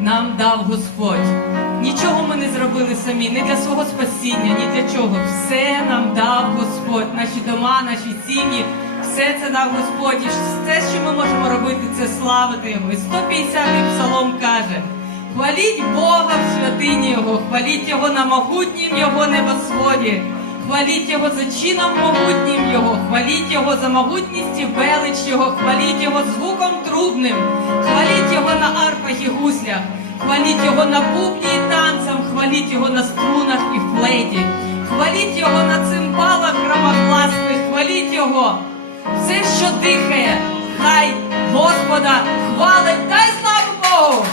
нам дав Господь. Нічого ми не зробили самі, не для свого спасіння, ні для чого. Все нам дав Господь, наші дома, наші сім'ї, все це дав Господь. І все, що ми можемо робити, це славити Його. І 150-й псалом каже: хваліть Бога в святині Його, хваліть Його на могутнім Його небосводі. Хваліть його за чином могутнім його, хваліть його за могутність і велич його, хваліть його звуком трубним, хваліть його на арпах і гуслях, хваліть його на бубні і танцям, хваліть його на струнах і флейті, хваліть його на цимбалах громогласних, хваліть його. Все, що дихає, хай Господа хвалить, дай славу Богу!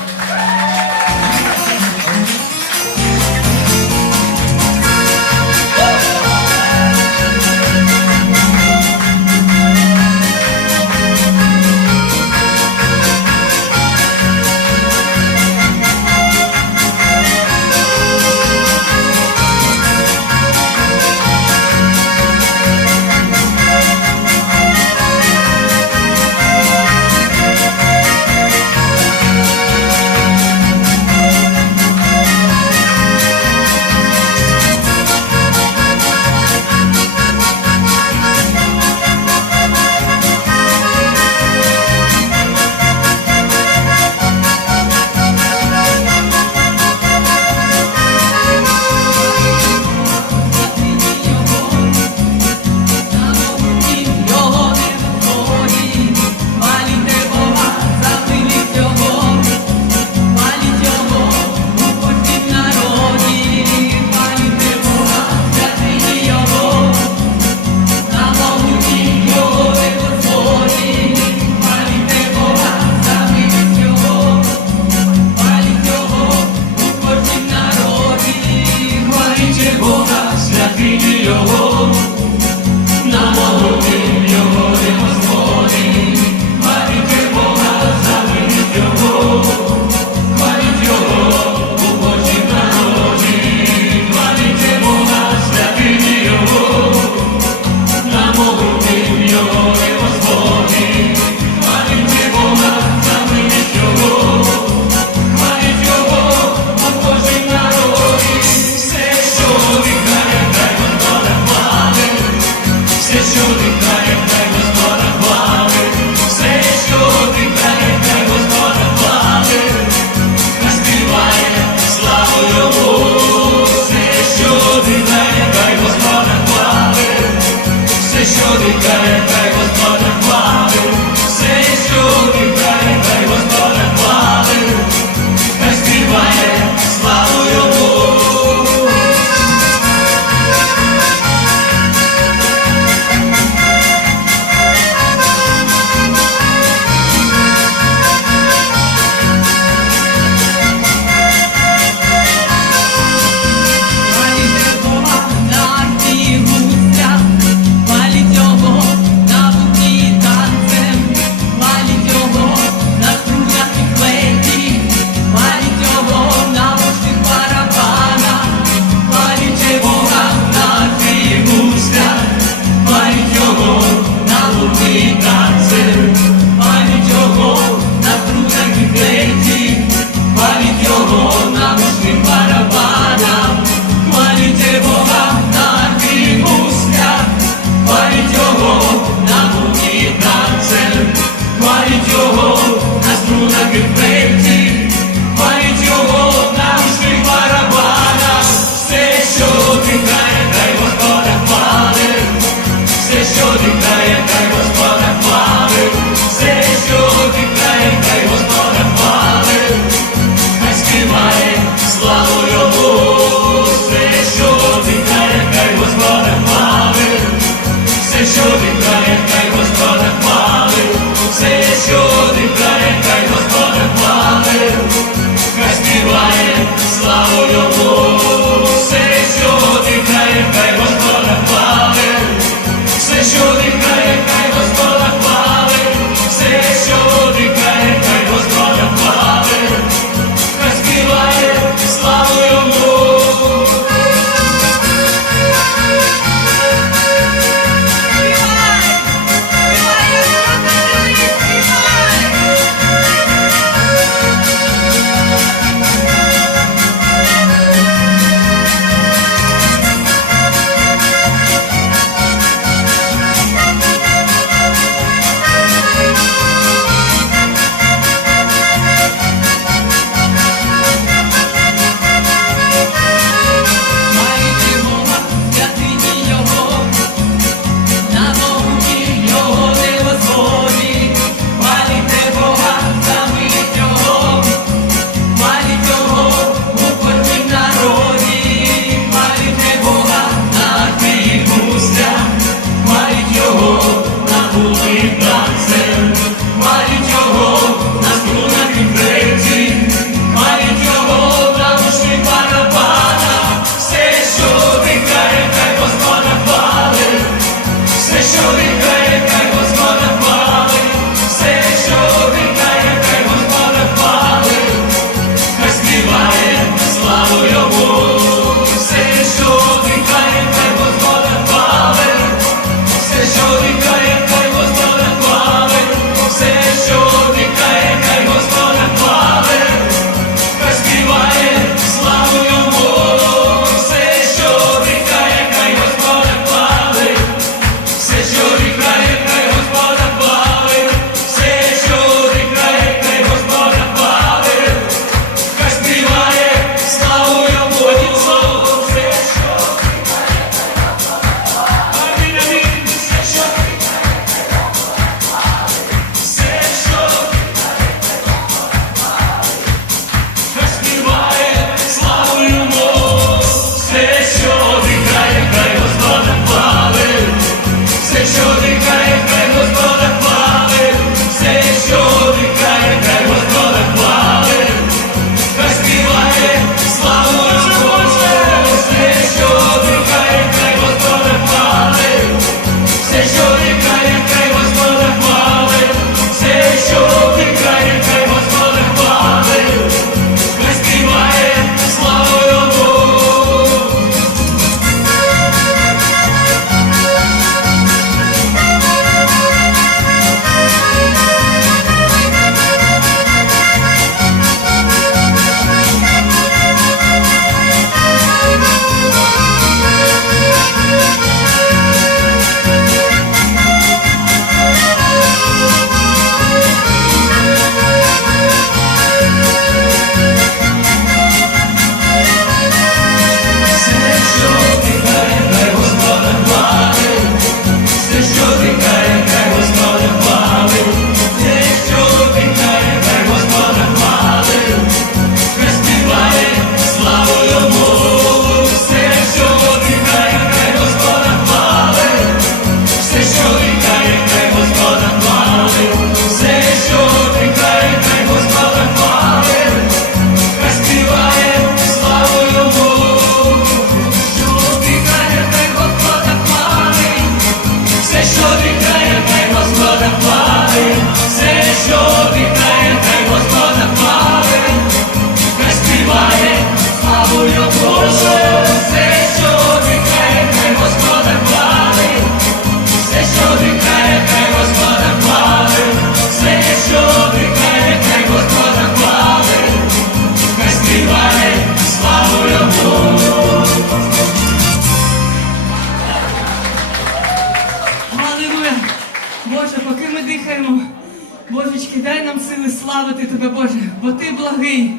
славити тебе, Боже, бо ти благий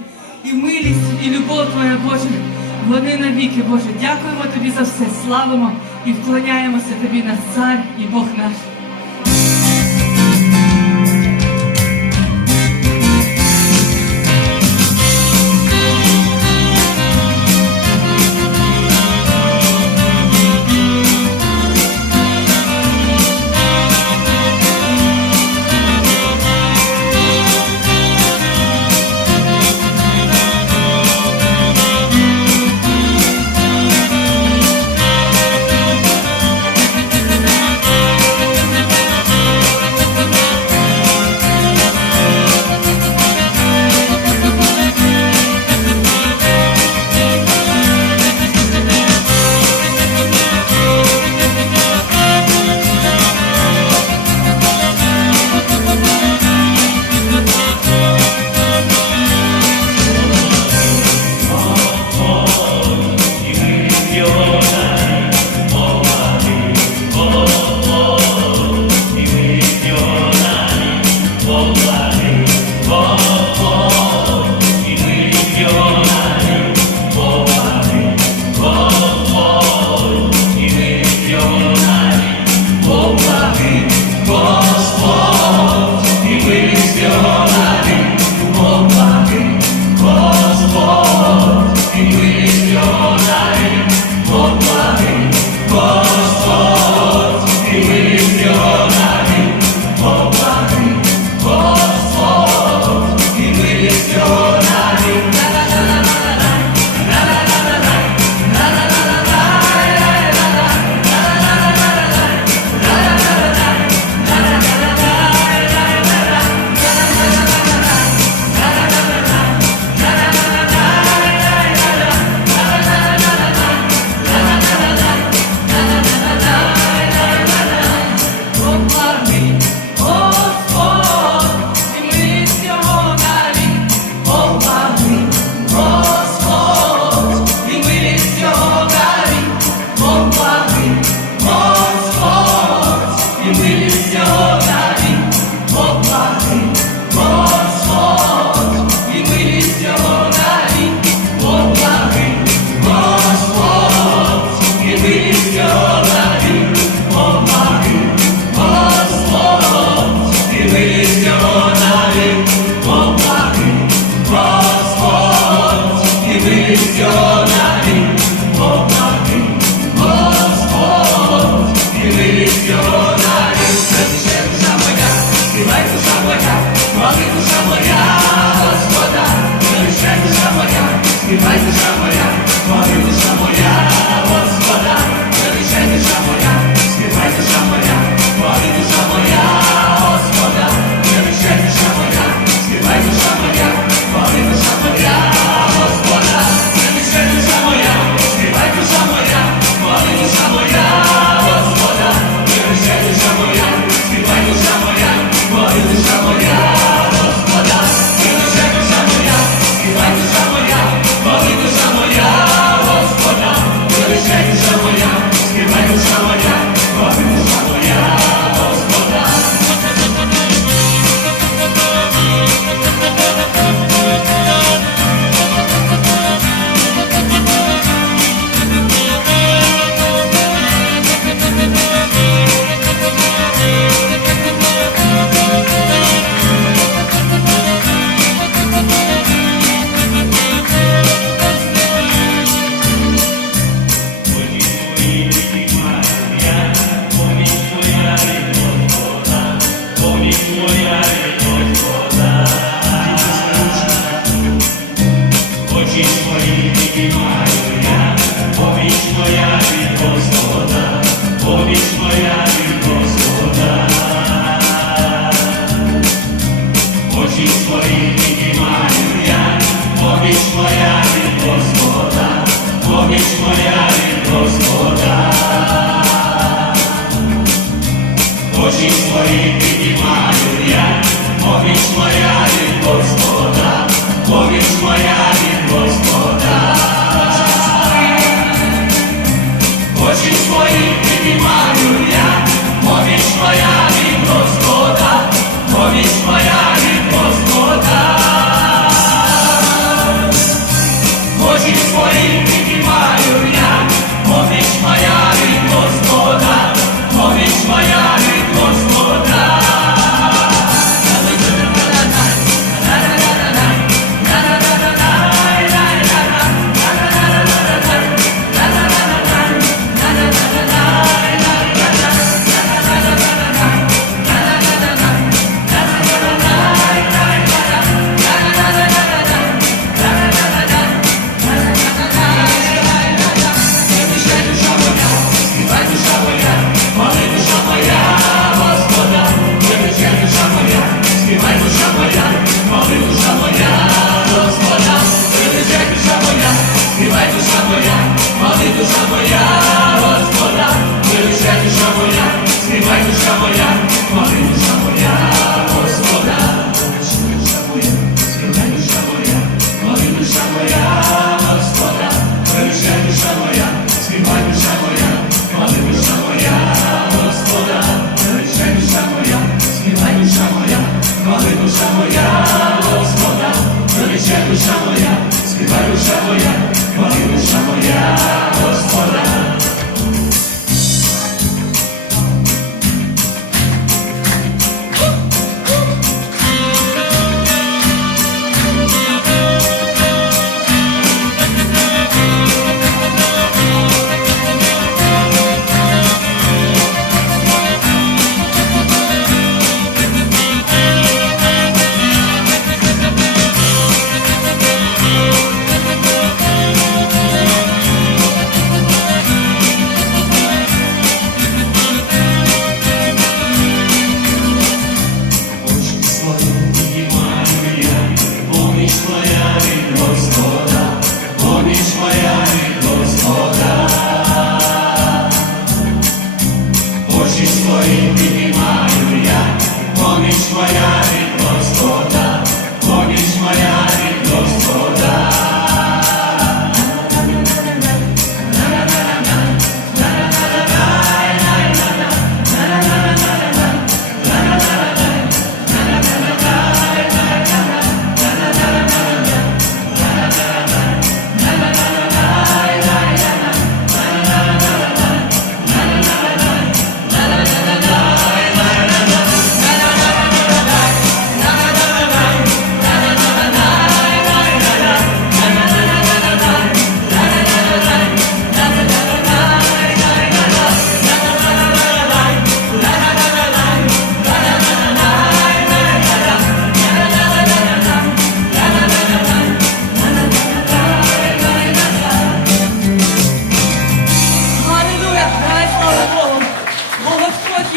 і милість, і любов Твоя, Боже. Вони навіки, Боже. Дякуємо Тобі за все. Славимо і вклоняємося Тобі, на цар і Бог наш.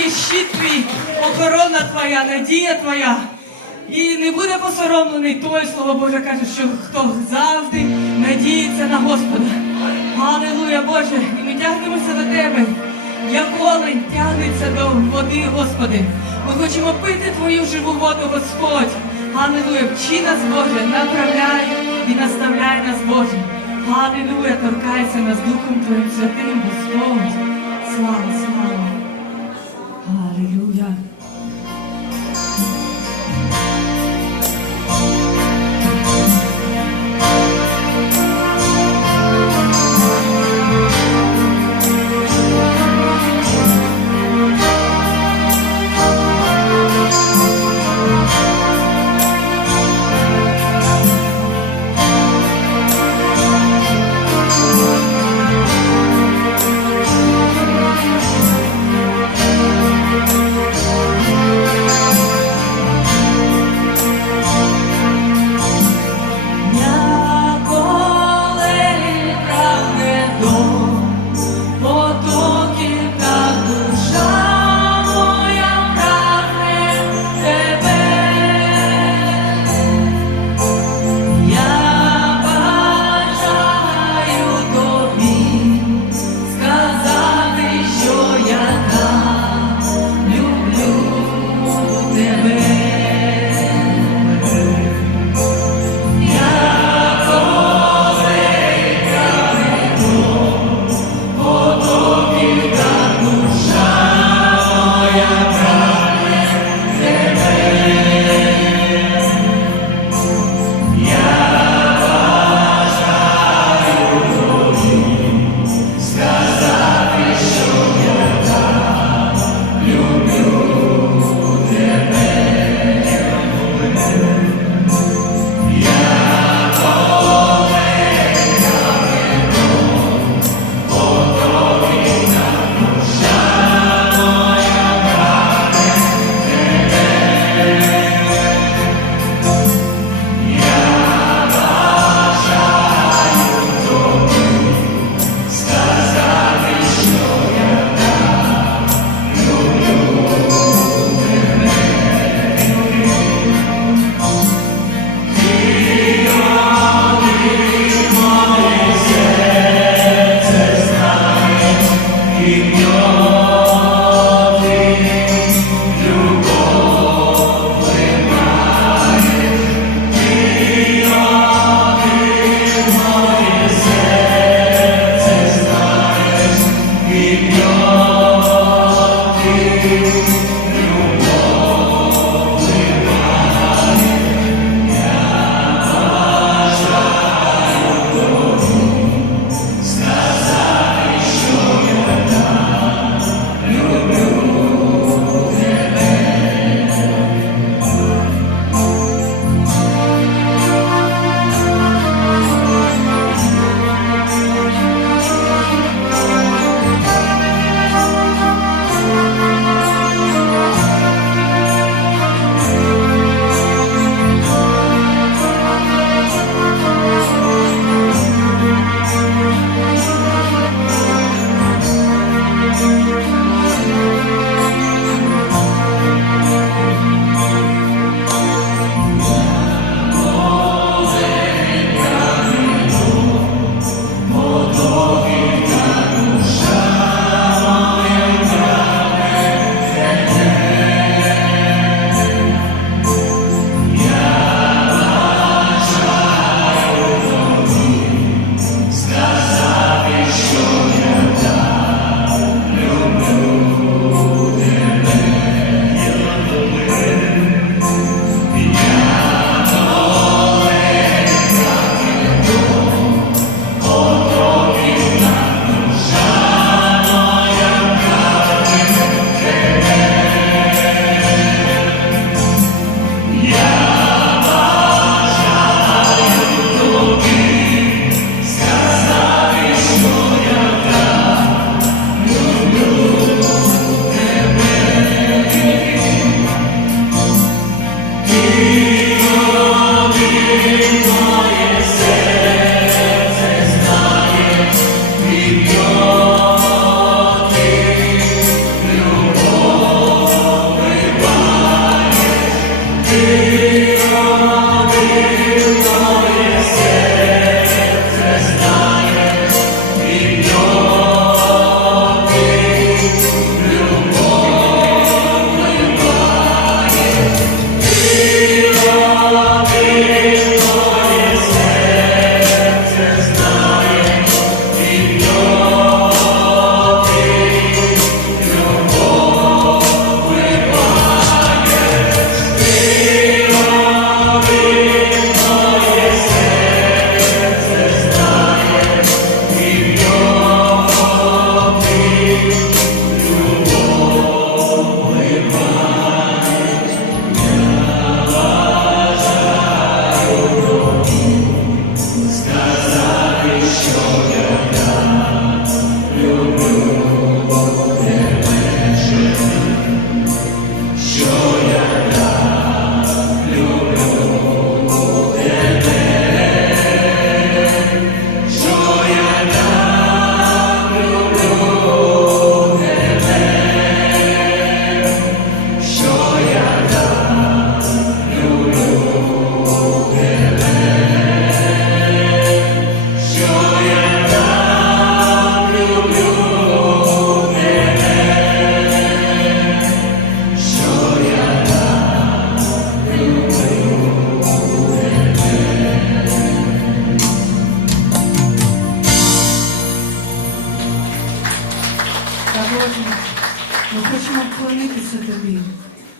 Щит твій, охорона твоя, надія твоя. І не буде посоромлений той, слово Боже каже, що хто завжди надіється на Господа. Аллилуйя, Боже, і ми тягнемося до Тебе, як олень тягнеться до води, Господи. Ми хочемо пити Твою живу воду, Господь. Аллилуйя, вчи нас, Боже, направляй і наставляй нас, Боже. Аллилуйя, торкайся нас Духом Твоїм Святим, Господь. Слава, слава.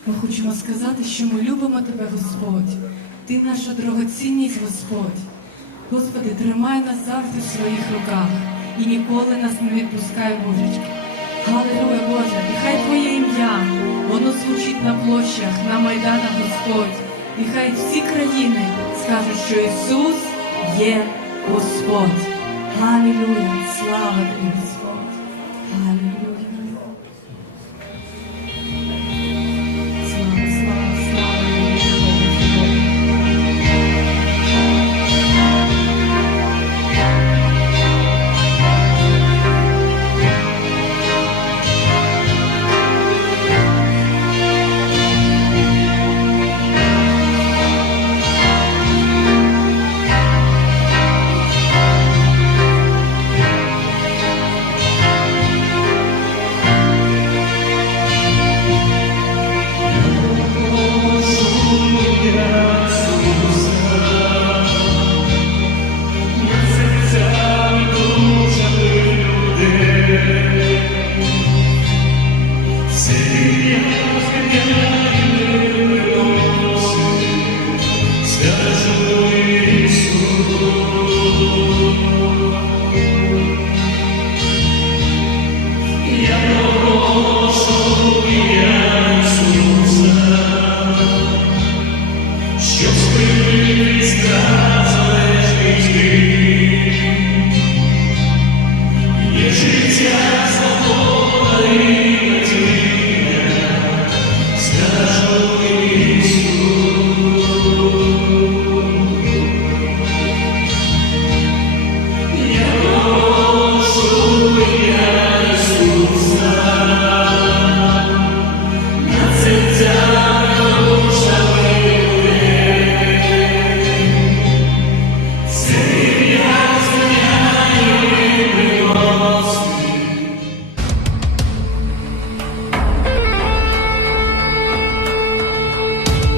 Ми хочемо сказати, що ми любимо тебе, Господь. Ти наша дорогоцінність, Господь. Господи, тримай нас завжди в своїх руках і ніколи нас не відпускай, Божечки. Галилуя, Боже, нехай Твоє ім'я, воно звучить на площах, на майданах, Господь. Нехай всі країни скажуть, що Ісус є Господь. Галилуя, слава тобі.